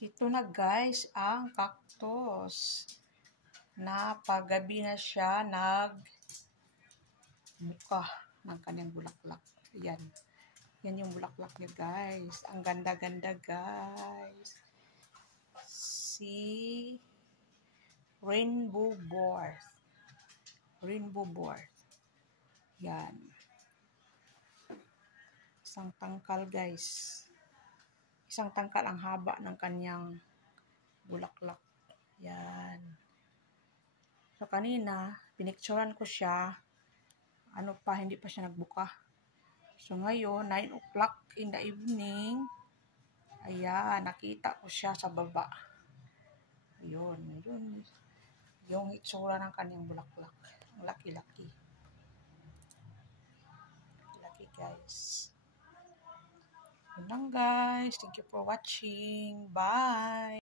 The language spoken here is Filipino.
Ito na guys, ang cactus. Napagabi na siya nagbuka ng kanyang bulaklak. Yan. Yan yung bulaklak niya guys. Ang ganda-ganda guys. Si Rainbow Board. Rainbow Board. Yan. Isang tangkal guys. Isang tangkal ang haba ng kanyang bulaklak. Yan. So, kanina, pinicturan ko siya. Hindi pa siya nagbuka. So, ngayon, 9 o'clock in the evening, ayan, nakita ko siya sa baba. Yun. Yung itsura ng kanyang bulaklak. Ang laki-laki. Laki, guys. Yun lang, guys. Thank you for watching. Bye!